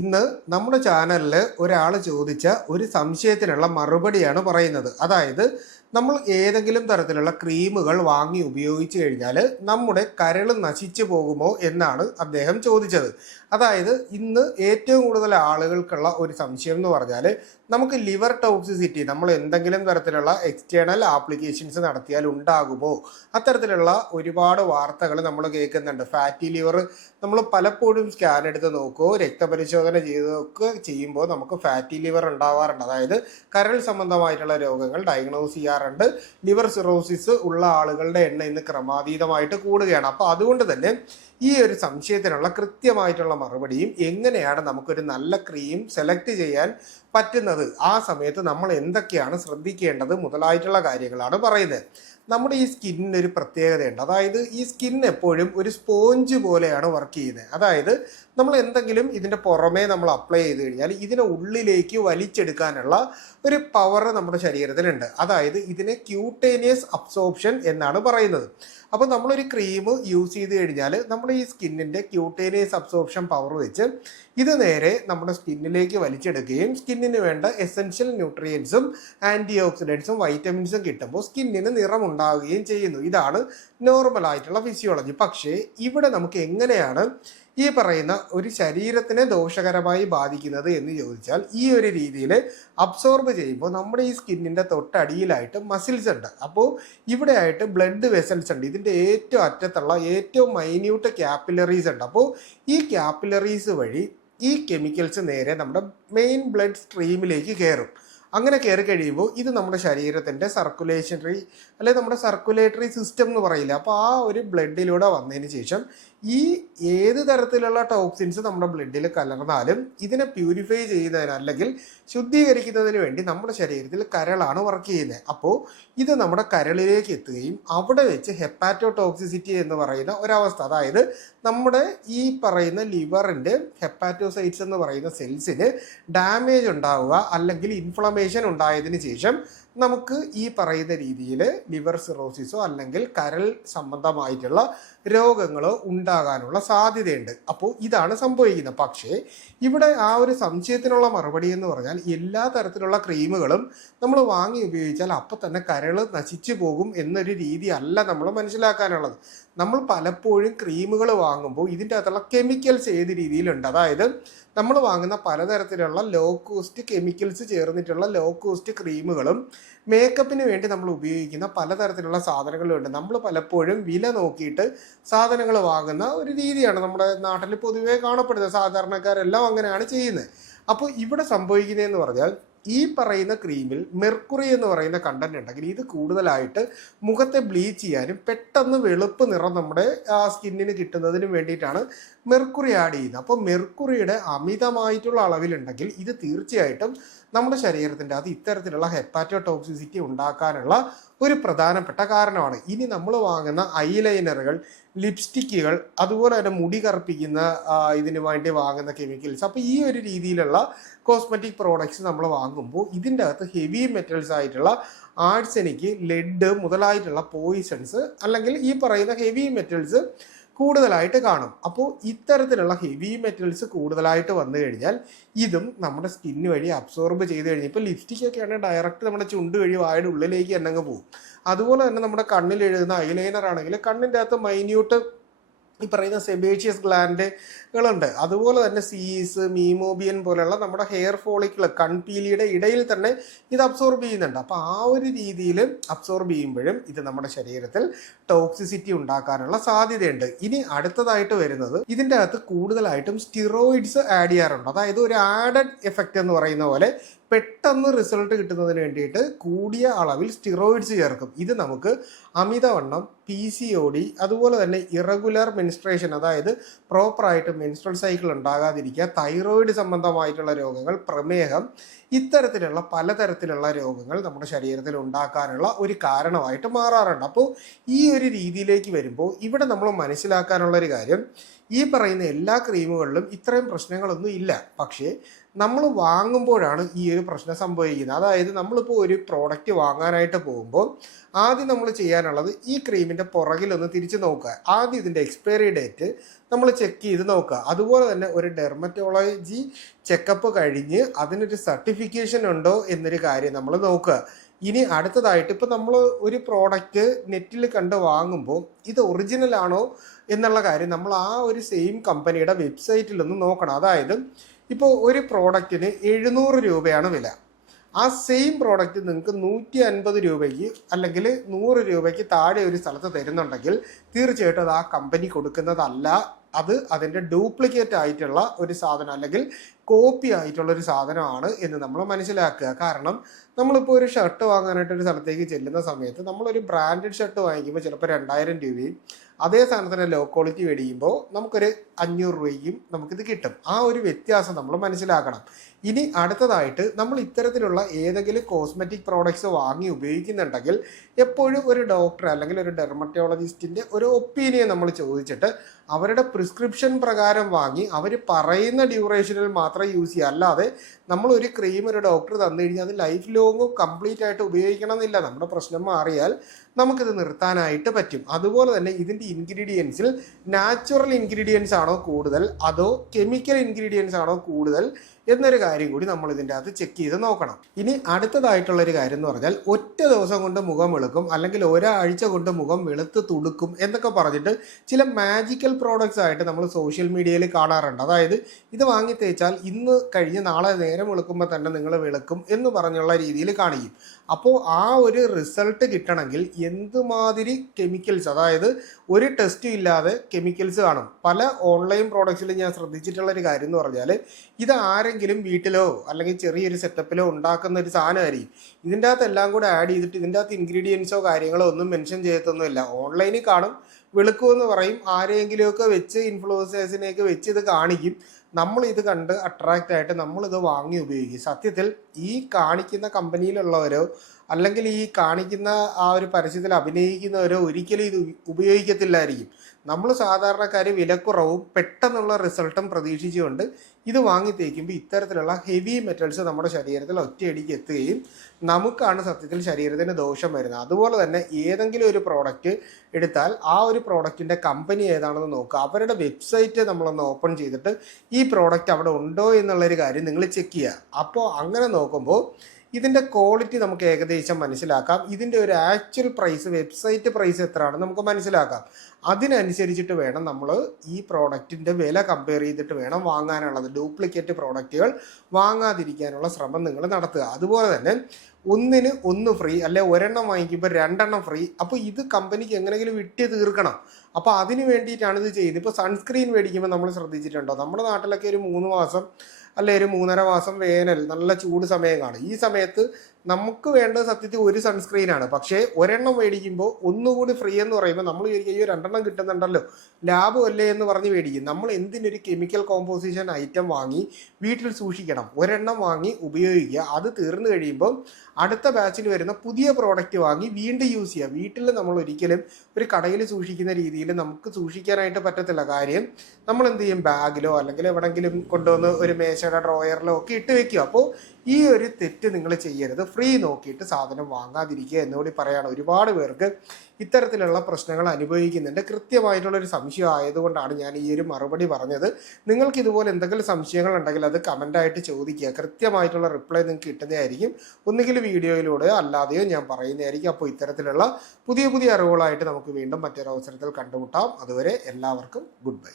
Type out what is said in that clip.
ഇന്ന് നമ്മുടെ ചാനലിൽ ഒരാൾ ചോദിച്ച ഒരു സംശയത്തിനുള്ള മറുപടിയാണ് പറയുന്നത്. അതായത് നമ്മൾ ഏതെങ്കിലും തരത്തിലുള്ള ക്രീമുകൾ വാങ്ങി ഉപയോഗിച്ചു കഴിഞ്ഞാൽ നമ്മുടെ കരൾ നശിച്ചു പോകുമോ എന്നാണ് അദ്ദേഹം ചോദിച്ചത്. അതായത് ഇന്ന് ഏറ്റവും കൂടുതൽ ആളുകൾക്കുള്ള ഒരു സംശയം എന്ന് പറഞ്ഞാൽ നമുക്ക് ലിവർ ടോക്സിസിറ്റി നമ്മൾ എന്തെങ്കിലും തരത്തിലുള്ള എക്സ്റ്റേണൽ ആപ്ലിക്കേഷൻസ് നടത്തിയാൽ ഉണ്ടാകുമോ, അത്തരത്തിലുള്ള ഒരുപാട് വാർത്തകൾ നമ്മൾ കേൾക്കുന്നുണ്ട്. ഫാറ്റി ലിവർ നമ്മൾ പലപ്പോഴും സ്കാൻ എടുത്ത് നോക്കുകയോ രക്തപരിശോധന ചെയ്തൊക്കെ ചെയ്യുമ്പോൾ നമുക്ക് ഫാറ്റി ലിവർ ഉണ്ടാവാറുണ്ട്. അതായത് കരൾ സംബന്ധമായിട്ടുള്ള രോഗങ്ങൾ ഡയഗ്നോസ് ചെയ്യാറുണ്ട്. ലിവർ സിറോസിസ് ഉള്ള ആളുകളുടെ എണ്ണം ഇന്ന് ക്രമാതീതമായിട്ട് കൂടുകയാണ്. അപ്പോൾ അതുകൊണ്ട് തന്നെ ഈ ഒരു സംശയത്തിനുള്ള കൃത്യമായിട്ടുള്ള മറുപടിയും എങ്ങനെയാണ് നമുക്കൊരു നല്ല ക്രീം സെലക്ട് ചെയ്യാൻ പറ്റുന്നത്, ആ സമയത്ത് നമ്മൾ എന്തൊക്കെയാണ് ശ്രദ്ധിക്കേണ്ടത് മുതലായിട്ടുള്ള കാര്യങ്ങളാണ് പറയുന്നത്. നമ്മുടെ ഈ സ്കിന്നിന് ഒരു പ്രത്യേകതയുണ്ട്. അതായത് ഈ സ്കിൻ എപ്പോഴും ഒരു സ്പോഞ്ച് പോലെയാണ് വർക്ക് ചെയ്യുന്നത്. അതായത് നമ്മൾ എന്തെങ്കിലും ഇതിൻ്റെ പുറമേ നമ്മൾ അപ്ലൈ ചെയ്ത് കഴിഞ്ഞാൽ ഇതിനെ ഉള്ളിലേക്ക് വലിച്ചെടുക്കാനുള്ള ഒരു പവർ നമ്മുടെ ശരീരത്തിലുണ്ട്. അതായത് ഇതിനെ ക്യൂട്ടേനിയസ് അബ്സോർപ്ഷൻ എന്നാണ് പറയുന്നത്. അപ്പോൾ നമ്മളൊരു ക്രീം യൂസ് ചെയ്ത് കഴിഞ്ഞാൽ നമ്മുടെ ഈ സ്കിന്നിൻ്റെ ക്യൂട്ടേനിയസ് അബ്സോർപ്ഷൻ പവർ വെച്ച് ഇത് നേരെ നമ്മുടെ സ്കിന്നിലേക്ക് വലിച്ചെടുക്കുകയും സ്കിന്നിന് വേണ്ട എസെൻഷ്യൽ ന്യൂട്രിയൻസും ആൻറ്റി ഓക്സിഡൻസും വൈറ്റമിൻസും കിട്ടുമ്പോൾ സ്കിന്നിന് നിറമുണ്ടാവുകയും ചെയ്യുന്നു. ഇതാണ് നോർമലായിട്ടുള്ള ഫിസിയോളജി. പക്ഷേ ഇവിടെ നമുക്ക് എങ്ങനെയാണ് ഈ പറയുന്ന ഒരു ശരീരത്തിനെ ദോഷകരമായി ബാധിക്കുന്നത് എന്ന് ചോദിച്ചാൽ, ഈ ഒരു രീതിയിൽ അബ്സോർബ് ചെയ്യുമ്പോൾ നമ്മുടെ ഈ സ്കിന്നിൻ്റെ തൊട്ടടിയിലായിട്ട് മസിൽസ് ഉണ്ട്. അപ്പോൾ ഇവിടെ ആയിട്ട് ബ്ലഡ് വെസൽസ് ഉണ്ട്. ഇതിൻ്റെ ഏറ്റവും അറ്റത്തുള്ള ഏറ്റവും മൈന്യൂട്ട് ക്യാപ്പിലറീസ് ഉണ്ട്. അപ്പോൾ ഈ ക്യാപ്പിലറീസ് വഴി ഈ കെമിക്കൽസ് നേരെ നമ്മുടെ മെയിൻ ബ്ലഡ് സ്ട്രീമിലേക്ക് കയറും. അങ്ങനെ കയറി കഴിയുമ്പോൾ ഇത് നമ്മുടെ ശരീരത്തിൻ്റെ നമ്മുടെ സർക്കുലേറ്ററി സിസ്റ്റം എന്ന് പറയില്ല. അപ്പോൾ ആ ഒരു ബ്ലഡിലൂടെ വന്നതിന് ശേഷം ഈ ഏത് തരത്തിലുള്ള ടോക്സിൻസ് നമ്മുടെ ബ്ലഡിൽ കലർന്നാലും ഇതിനെ പ്യൂരിഫൈ ചെയ്യുന്നതിന് അല്ലെങ്കിൽ ശുദ്ധീകരിക്കുന്നതിന് വേണ്ടി നമ്മുടെ ശരീരത്തിൽ കരളാണ് വർക്ക് ചെയ്യുന്നത്. അപ്പോൾ ഇത് നമ്മുടെ കരളിലേക്ക് എത്തുകയും അവിടെ വെച്ച് ഹെപ്പാറ്റോ ടോക്സിസിറ്റി എന്ന് പറയുന്ന ഒരവസ്ഥ, അതായത് നമ്മുടെ ഈ പറയുന്ന ലിവറിൻ്റെ ഹെപ്പാറ്റോസൈറ്റ്സ് എന്ന് പറയുന്ന സെൽസിന് ഡാമേജ് ഉണ്ടാവുക അല്ലെങ്കിൽ ഇൻഫ്ലമേഷൻ ഉണ്ടായതിനു ശേഷം നമുക്ക് ഈ പറയുന്ന രീതിയിൽ ലിവർ സിറോസിസോ അല്ലെങ്കിൽ കരൾ സംബന്ധമായിട്ടുള്ള രോഗങ്ങളോ ഉണ്ടാകാനുള്ള സാധ്യതയുണ്ട്. അപ്പോൾ ഇതാണ് സംഭവിക്കുന്നത്. പക്ഷേ ഇവിടെ ആ ഒരു സംശയത്തിനുള്ള മറുപടി എന്ന് പറഞ്ഞാൽ എല്ലാ തരത്തിലുള്ള ക്രീമുകളും നമ്മൾ വാങ്ങി ഉപയോഗിച്ചാൽ അപ്പം തന്നെ കരൾ നശിച്ചു പോകും എന്നൊരു രീതി അല്ല നമ്മൾ മനസ്സിലാക്കാനുള്ളത്. നമ്മൾ പലപ്പോഴും ക്രീമുകൾ വാങ്ങുമ്പോൾ ഇതിൻ്റെ അകത്തുള്ള കെമിക്കൽസ് ഏത് രീതിയിലുണ്ട്, അതായത് നമ്മൾ വാങ്ങുന്ന പലതരത്തിലുള്ള ലോ കോസ്റ്റ് കെമിക്കൽസ് ചേർന്നിട്ടുള്ള ലോ കോസ്റ്റ് ക്രീമുകളും മേക്കപ്പിന് വേണ്ടി നമ്മൾ ഉപയോഗിക്കുന്ന പലതരത്തിലുള്ള സാധനങ്ങളും ഉണ്ട്. നമ്മൾ പലപ്പോഴും വില നോക്കിയിട്ട് സാധനങ്ങൾ വാങ്ങുന്ന ഒരു രീതിയാണ് നമ്മുടെ നാട്ടിൽ പൊതുവേ കാണപ്പെടുന്നത്. സാധാരണക്കാരെല്ലാം അങ്ങനെയാണ് ചെയ്യുന്നത്. അപ്പോൾ ഇവിടെ സംഭവിക്കുന്നതെന്ന് പറഞ്ഞാൽ ഈ പറയുന്ന ക്രീമിൽ മെർക്കുറി എന്ന് പറയുന്ന കണ്ടന്റ് ഉണ്ടെങ്കിൽ ഇത് കൂടുതലായിട്ട് മുഖത്തെ ബ്ലീച്ച് ചെയ്യാനും പെട്ടെന്ന് വെളുപ്പ് നിറം നമ്മുടെ സ്കിന്നിന് കിട്ടുന്നതിനും വേണ്ടിയിട്ടാണ് മെർക്കുറി ആഡ് ചെയ്യുന്നത്. അപ്പോൾ മെർക്കുറിയുടെ അമിതമായിട്ടുള്ള അളവിലുണ്ടെങ്കിൽ ഇത് തീർച്ചയായിട്ടും നമ്മുടെ ശരീരത്തിൻ്റെ അത് ഇത്തരത്തിലുള്ള ഹെപ്പാറ്റോ ടോക്സിസിറ്റി ഉണ്ടാക്കാനുള്ള ഒരു പ്രധാനപ്പെട്ട കാരണമാണ്. ഇനി നമ്മൾ വാങ്ങുന്ന ഐലൈനറുകൾ, ലിപ്സ്റ്റിക്കുകൾ, അതുപോലെ തന്നെ മുടി കറുപ്പിക്കുന്ന ഇതിനു വേണ്ടി വാങ്ങുന്ന കെമിക്കൽസ്, അപ്പോൾ ഈ ഒരു രീതിയിലുള്ള കോസ്മെറ്റിക് പ്രോഡക്ട്സ് നമ്മൾ വാങ്ങുമ്പോൾ ഇതിൻ്റെ അകത്ത് ഹെവി മെറ്റൽസ് ആയിട്ടുള്ള ആഴ്സനിക്, ലെഡ് മുതലായിട്ടുള്ള പോയിസൺസ് അല്ലെങ്കിൽ ഈ പറയുന്ന ഹെവി മെറ്റൽസ് കൂടുതലായിട്ട് കാണും. അപ്പോൾ ഇത്തരത്തിലുള്ള ഹെവി മെറ്റൽസ് കൂടുതലായിട്ട് വന്നു കഴിഞ്ഞാൽ ഇതും നമ്മുടെ സ്കിന്ന് വഴി അബ്സോർബ് ചെയ്ത് കഴിഞ്ഞാൽ ഇപ്പോൾ ലിപ്സ്റ്റിക്കൊക്കെ ആണെങ്കിൽ ഡയറക്റ്റ് നമ്മുടെ ചുണ്ട് വഴി വായുടെ ഉള്ളിലേക്ക് തന്നെ അങ്ങ് പോകും. അതുപോലെ തന്നെ നമ്മുടെ കണ്ണിൽ എഴുതുന്ന ഐലൈനർ ആണെങ്കിൽ കണ്ണിൻ്റെ അകത്ത് മൈന്യൂട്ട് ഈ പറയുന്ന സെബേഷ്യസ് ഗ്ലാൻഡുകളുണ്ട്. അതുപോലെ തന്നെ സീസ്, മീമോബിയൻ പോലെയുള്ള നമ്മുടെ ഹെയർ ഫോളിക്കിൾ കൺപീലിയുടെ ഇടയിൽ തന്നെ ഇത് അബ്സോർബ് ചെയ്യുന്നുണ്ട്. അപ്പോൾ ആ ഒരു രീതിയിൽ അബ്സോർബ് ചെയ്യുമ്പോഴും ഇത് നമ്മുടെ ശരീരത്തിൽ ടോക്സിസിറ്റി ഉണ്ടാക്കാനുള്ള സാധ്യതയുണ്ട്. ഇനി അടുത്തതായിട്ട് വരുന്നത് ഇതിൻ്റെ അകത്ത് കൂടുതലായിട്ടും സ്റ്റിറോയിഡ്സ് ആഡ് ചെയ്യാറുണ്ട്. അതായത് ഒരു ആഡഡ് എഫക്റ്റ് എന്ന് പറയുന്ന പോലെ പെട്ടെന്ന് റിസൾട്ട് കിട്ടുന്നതിന് വേണ്ടിയിട്ട് കൂടിയ അളവിൽ സ്റ്റിറോയിഡ്സ് ചേർക്കും. ഇത് നമുക്ക് അമിതവണ്ണം, PCOD, അതുപോലെ തന്നെ ഇറഗുലർ മെൻസ്ട്രേഷൻ, അതായത് പ്രോപ്പറായിട്ട് മെൻസ്ട്രൽ സൈക്കിൾ ഉണ്ടാകാതിരിക്കുക, തൈറോയിഡ് സംബന്ധമായിട്ടുള്ള രോഗങ്ങൾ, പ്രമേഹം, ഇത്തരത്തിലുള്ള പലതരത്തിലുള്ള രോഗങ്ങൾ നമ്മുടെ ശരീരത്തിൽ ഉണ്ടാക്കാനുള്ള ഒരു കാരണമായിട്ട് മാറാറുണ്ട്. അപ്പോൾ ഈ ഒരു രീതിയിലേക്ക് വരുമ്പോൾ ഇവിടെ നമ്മൾ മനസ്സിലാക്കാനുള്ള ഒരു കാര്യം, ഈ പറയുന്ന എല്ലാ ക്രീമുകളിലും ഇത്രയും പ്രശ്നങ്ങളൊന്നും ഇല്ല. പക്ഷേ നമ്മൾ വാങ്ങുമ്പോഴാണ് ഈ ഒരു പ്രശ്നം സംഭവിക്കുന്നത്. അതായത് നമ്മളിപ്പോൾ ഒരു പ്രോഡക്റ്റ് വാങ്ങാനായിട്ട് പോകുമ്പോൾ ആദ്യം നമ്മൾ ചെയ്യാനുള്ളത് ഈ ക്രീമിൻ്റെ പുറകിലൊന്ന് തിരിച്ച് നോക്കുക. ആദ്യം ഇതിൻ്റെ എക്സ്പയറി ഡേറ്റ് നമ്മൾ ചെക്ക് ചെയ്ത് നോക്കുക. അതുപോലെ തന്നെ ഒരു ഡെർമറ്റോളജി ചെക്കപ്പ് കഴിഞ്ഞ് അതിനൊരു സർട്ടിഫിക്കേഷൻ ഉണ്ടോ എന്നൊരു കാര്യം നമ്മൾ നോക്കുക. ഇനി അടുത്തതായിട്ട് ഇപ്പോൾ നമ്മൾ ഒരു പ്രോഡക്റ്റ് നെറ്റിൽ കണ്ട് വാങ്ങുമ്പോൾ ഇത് ഒറിജിനൽ ആണോ എന്നുള്ള കാര്യം നമ്മൾ ആ ഒരു സെയിം കമ്പനിയുടെ വെബ്സൈറ്റിലൊന്ന് നോക്കണം. അതായത് ഇപ്പോൾ ഒരു പ്രോഡക്റ്റിന് 700 രൂപയാണ് വില. ആ സെയിം പ്രോഡക്റ്റ് നിങ്ങൾക്ക് 150 രൂപയ്ക്ക് അല്ലെങ്കിൽ 100 രൂപയ്ക്ക് താഴെ ഒരു സ്ഥലത്ത് തരുന്നുണ്ടെങ്കിൽ തീർച്ചയായിട്ടും അത് ആ കമ്പനി കൊടുക്കുന്നതല്ല. അത് അതിൻ്റെ ഡ്യൂപ്ലിക്കേറ്റ് ആയിട്ടുള്ള ഒരു സാധനം അല്ലെങ്കിൽ കോപ്പി ആയിട്ടുള്ള ഒരു സാധനമാണ് എന്ന് നമ്മൾ മനസ്സിലാക്കുക. കാരണം നമ്മളിപ്പോൾ ഒരു ഷർട്ട് വാങ്ങാനായിട്ട് ഒരു സ്ഥലത്തേക്ക് ചെല്ലുന്ന സമയത്ത് നമ്മളൊരു ബ്രാൻഡഡ് ഷർട്ട് വാങ്ങിക്കുമ്പോൾ ചിലപ്പോൾ 2000 രൂപയും അതേ സാധനത്തിന് ലോ ക്വാളിറ്റി മേടിക്കുമ്പോൾ നമുക്കൊരു 500 രൂപയ്ക്കും നമുക്കിത് കിട്ടും. ആ ഒരു വ്യത്യാസം നമ്മൾ മനസ്സിലാക്കണം. ഇനി അടുത്തതായിട്ട് നമ്മൾ ഇത്തരത്തിലുള്ള ഏതെങ്കിലും കോസ്മെറ്റിക് പ്രോഡക്ട്സ് വാങ്ങി ഉപയോഗിക്കുന്നുണ്ടെങ്കിൽ എപ്പോഴും ഒരു ഡോക്ടർ അല്ലെങ്കിൽ ഒരു ഡെർമറ്റോളജിസ്റ്റിൻ്റെ ഒരു ഒപ്പീനിയൻ നമ്മൾ ചോദിച്ചിട്ട് അവരുടെ പ്രിസ്ക്രിപ്ഷൻ പ്രകാരം വാങ്ങി അവർ പറയുന്ന ഡ്യൂറേഷനിൽ മാത്രം യൂസ് ചെയ്യുക. അല്ലാതെ നമ്മൾ ഒരു ക്രീം ഒരു ഡോക്ടർ തന്നു കഴിഞ്ഞാൽ അത് ലൈഫ് ലോങ് കംപ്ലീറ്റ് ആയിട്ട് ഉപയോഗിക്കണം എന്നില്ല. നമ്മുടെ പ്രശ്നം മാറിയാൽ നമുക്കിത് നിർത്താനായിട്ട് പറ്റും. അതുപോലെ തന്നെ ഇതിൻ്റെ ഇൻഗ്രീഡിയൻസിൽ നാച്ചുറൽ ഇൻഗ്രീഡിയൻസ് ആണോ കൂടുതൽ അതോ കെമിക്കൽ ഇൻഗ്രീഡിയൻസ് ആണോ കൂടുതൽ എന്നൊരു കാര്യം കൂടി നമ്മൾ ഇതിൻ്റെ അകത്ത് ചെക്ക് ചെയ്ത് നോക്കണം. ഇനി അടുത്തതായിട്ടുള്ളൊരു കാര്യം എന്ന് പറഞ്ഞാൽ ഒറ്റ ദിവസം കൊണ്ട് മുഖം വെളുക്കും അല്ലെങ്കിൽ ഒരാഴ്ച കൊണ്ട് മുഖം വെളുത്ത് തുടുക്കും എന്നൊക്കെ പറഞ്ഞിട്ട് ചില മാജിക്കൽ പ്രോഡക്റ്റ്സ് ആയിട്ട് നമ്മൾ സോഷ്യൽ മീഡിയയിൽ കാണാറുണ്ട്. അതായത് ഇത് വാങ്ങി തേച്ചാൽ ഇന്ന് കഴിഞ്ഞ് നാളെ നേരം വെളുക്കുമ്പോൾ തന്നെ നിങ്ങൾ വെളുക്കും എന്ന് പറഞ്ഞുള്ള രീതിയിൽ കാണിക്കും. അപ്പോൾ ആ ഒരു റിസൾട്ട് കിട്ടണമെങ്കിൽ എന്തുമാതിരി കെമിക്കൽസ്, അതായത് ഒരു ടെസ്റ്റും ഇല്ലാതെ കെമിക്കൽസ് കാണും. പല ഓൺലൈൻ പ്രോഡക്ട്സിൽ ഞാൻ ശ്രദ്ധിച്ചിട്ടുള്ളൊരു കാര്യം എന്ന് പറഞ്ഞാൽ ഇത് ആരെങ്കിലും വീട്ടിലോ അല്ലെങ്കിൽ ചെറിയൊരു സെറ്റപ്പിലോ ഉണ്ടാക്കുന്ന ഒരു സാധനമായിരിക്കും. ഇതിൻ്റെ അകത്ത് എല്ലാം കൂടെ ആഡ് ചെയ്തിട്ട് ഇതിൻ്റെ അകത്ത് ഇൻഗ്രീഡിയൻസോ കാര്യങ്ങളോ ഒന്നും മെൻഷൻ ചെയ്യത്തൊന്നുമില്ല. ഓൺലൈനിൽ കാണും, വെളുക്കുമെന്ന് പറയും, ആരെങ്കിലുമൊക്കെ വെച്ച് ഇൻഫ്ലുവൻസേഴ്സിനെയൊക്കെ വെച്ച് ഇത് കാണിക്കും. നമ്മൾ ഇത് കണ്ട് അട്രാക്റ്റ് ആയിട്ട് നമ്മളിത് വാങ്ങി ഉപയോഗിക്കും. സത്യത്തിൽ ഈ കാണിക്കുന്ന കമ്പനിയിലുള്ളവരോ അല്ലെങ്കിൽ ഈ കാണിക്കുന്ന ആ ഒരു പരസ്യത്തിൽ അഭിനയിക്കുന്നവരോ ഒരിക്കലും ഇത് ഉപയോഗിക്കത്തില്ലായിരിക്കും. നമ്മൾ സാധാരണക്കാർ വിലക്കുറവും പെട്ടെന്നുള്ള റിസൾട്ടും പ്രതീക്ഷിച്ചുകൊണ്ട് ഇത് വാങ്ങി തേക്കുമ്പോൾ ഇത്തരത്തിലുള്ള ഹെവി മെറ്റൽസ് നമ്മുടെ ശരീരത്തിൽ ഒറ്റയടിക്ക് എത്തുകയും നമുക്കാണ് സത്യത്തിൽ ശരീരത്തിന് ദോഷം വരുന്നത്. അതുപോലെ തന്നെ ഏതെങ്കിലും ഒരു പ്രോഡക്റ്റ് എടുത്താൽ ആ ഒരു പ്രോഡക്റ്റിൻ്റെ കമ്പനി ഏതാണെന്ന് നോക്കുക. അവരുടെ വെബ്സൈറ്റ് നമ്മളൊന്ന് ഓപ്പൺ ചെയ്തിട്ട് ഈ പ്രോഡക്റ്റ് അവിടെ ഉണ്ടോ എന്നുള്ളൊരു കാര്യം നിങ്ങൾ ചെക്ക് ചെയ്യുക. അപ്പോൾ അങ്ങനെ നോക്കുമ്പോൾ ഇതിൻ്റെ ക്വാളിറ്റി നമുക്ക് ഏകദേശം മനസ്സിലാക്കാം. ഇതിൻ്റെ ഒരു ആക്ച്വൽ പ്രൈസ്, വെബ്സൈറ്റ് പ്രൈസ് എത്രയാണെന്ന് നമുക്ക് മനസ്സിലാക്കാം. അതിനനുസരിച്ചിട്ട് വേണം നമ്മൾ ഈ പ്രോഡക്റ്റിൻ്റെ വില കമ്പയർ ചെയ്തിട്ട് വേണം വാങ്ങാനുള്ളത്. ഡ്യൂപ്ലിക്കേറ്റ് പ്രോഡക്റ്റുകൾ വാങ്ങാതിരിക്കാനുള്ള ശ്രമം നിങ്ങൾ നടത്തുക. അതുപോലെ തന്നെ ഒന്നിന് ഒന്ന് ഫ്രീ അല്ലെ ഒരെണ്ണം വാങ്ങിക്കുമ്പോൾ 2 എണ്ണം ഫ്രീ. അപ്പോൾ ഇത് കമ്പനിക്ക് എങ്ങനെയെങ്കിലും വിറ്റ് തീർക്കണം. അപ്പോൾ അതിന് വേണ്ടിയിട്ടാണ് ഇത് ചെയ്യുന്നത്. ഇപ്പോൾ സൺസ്ക്രീൻ മേടിക്കുമ്പോൾ നമ്മൾ ശ്രദ്ധിച്ചിട്ടുണ്ടോ, നമ്മുടെ നാട്ടിലൊക്കെ ഒരു 3 മാസം അല്ലെ ഒരു 3.5 മാസം വേനൽ നല്ല ചൂട് സമയം കാണും. ഈ സമയത്ത് നമുക്ക് വേണ്ടത് സത്യത്തിൽ ഒരു സൺസ്ക്രീനാണ്. പക്ഷേ ഒരെണ്ണം മേടിക്കുമ്പോൾ ഒന്നുകൂടി ഫ്രീ എന്ന് പറയുമ്പോൾ നമ്മൾ വിചാരിക്കും 2 എണ്ണം കിട്ടുന്നുണ്ടല്ലോ ലാഭമല്ലേ എന്ന് പറഞ്ഞ് മേടിക്കും. നമ്മൾ എന്തിനൊരു കെമിക്കൽ കോമ്പോസിഷൻ ഐറ്റം വാങ്ങി വീട്ടിൽ സൂക്ഷിക്കണം. ഒരെണ്ണം വാങ്ങി ഉപയോഗിക്കുക. അത് തീർന്നു കഴിയുമ്പോൾ അടുത്ത ബാച്ചിൽ വരുന്ന പുതിയ പ്രോഡക്റ്റ് വാങ്ങി വീണ്ടും യൂസ് ചെയ്യുക. വീട്ടിൽ നമ്മൾ ഒരിക്കലും ഒരു കടയിൽ സൂക്ഷിക്കുന്ന രീതിയിൽ നമുക്ക് സൂക്ഷിക്കാനായിട്ട് പറ്റത്തില്ല. കാര്യം നമ്മൾ എന്ത് ചെയ്യും, ബാഗിലോ അല്ലെങ്കിൽ എവിടെയെങ്കിലും കൊണ്ടുവന്ന് ഒരു മേശയുടെ ഡ്രോയറിലോ ഒക്കെ ഇട്ട് വെക്കുക. അപ്പോൾ ഈ ഒരു തെറ്റ് നിങ്ങൾ ചെയ്യരുത്. ഫ്രീ നോക്കിയിട്ട് സാധനം വാങ്ങാതിരിക്കുക എന്നുകൂടി പറയാണ്. ഒരുപാട് പേർക്ക് ഇത്തരത്തിലുള്ള പ്രശ്നങ്ങൾ അനുഭവിക്കുന്നുണ്ട്. കൃത്യമായിട്ടുള്ളൊരു സംശയം ആയതുകൊണ്ടാണ് ഞാൻ ഈ ഒരു മറുപടി പറഞ്ഞത്. നിങ്ങൾക്ക് ഇതുപോലെ എന്തെങ്കിലും സംശയങ്ങൾ ഉണ്ടെങ്കിൽ അത് കമൻ്റായിട്ട് ചോദിക്കുക. കൃത്യമായിട്ടുള്ള റിപ്ലൈ നിങ്ങൾക്ക് കിട്ടുന്നതായിരിക്കും. ഒന്നുകിൽ വീഡിയോയിലൂടെയോ അല്ലാതെയോ ഞാൻ പറയുന്നതായിരിക്കും. അപ്പോൾ ഇത്തരത്തിലുള്ള പുതിയ പുതിയ അറിവുകളായിട്ട് നമുക്ക് വീണ്ടും മറ്റൊരു അവസരത്തിൽ കണ്ടുമുട്ടാം. അതുവരെ എല്ലാവർക്കും ഗുഡ് ബൈ.